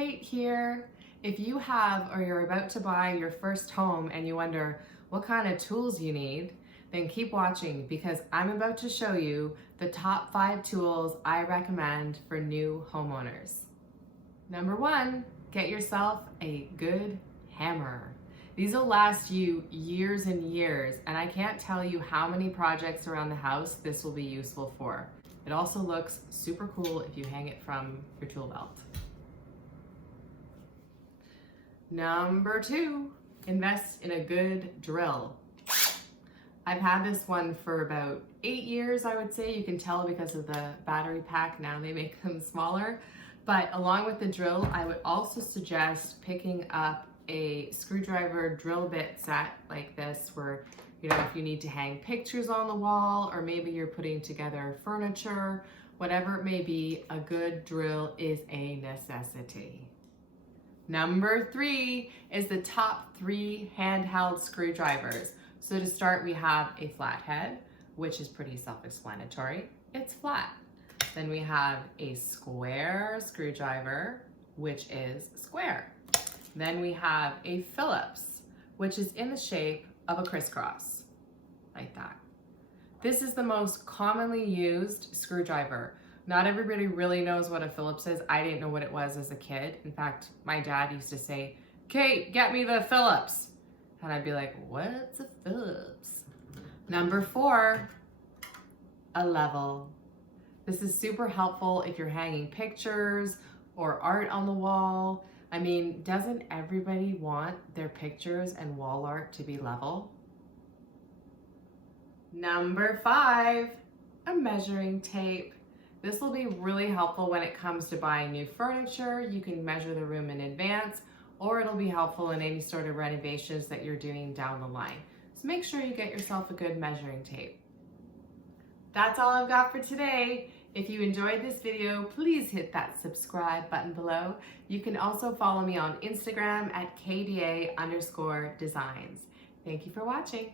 Kate here. If you have or you're about to buy your first home and you wonder what kind of tools you need, then keep watching because I'm about to show you the top 5 tools I recommend for new homeowners. Number 1, get yourself a good hammer. These will last you years and years, and I can't tell you how many projects around the house this will be useful for. It also looks super cool if you hang it from your tool belt. Number 2, invest in a good drill. I've had this one for about 8 years, I would say. You can tell because of the battery pack. Now they make them smaller. But along with the drill, I would also suggest picking up a screwdriver drill bit set like this, where, if you need to hang pictures on the wall, or maybe you're putting together furniture, whatever it may be, a good drill is a necessity. Number 3 is the top 3 handheld screwdrivers. So to start, we have a flathead, which is pretty self-explanatory. It's flat. Then we have a square screwdriver, which is square. Then we have a Phillips, which is in the shape of a crisscross, like that. This is the most commonly used screwdriver. Not everybody really knows what a Phillips is. I didn't know what it was as a kid. In fact, my dad used to say, "Kate, get me the Phillips." And I'd be like, "What's a Phillips?" Number 4, a level. This is super helpful if you're hanging pictures or art on the wall. I mean, doesn't everybody want their pictures and wall art to be level? Number 5, a measuring tape. This will be really helpful when it comes to buying new furniture. You can measure the room in advance, or it'll be helpful in any sort of renovations that you're doing down the line. So make sure you get yourself a good measuring tape. That's all I've got for today. If you enjoyed this video, please hit that subscribe button below. You can also follow me on Instagram at KDA_designs. Thank you for watching.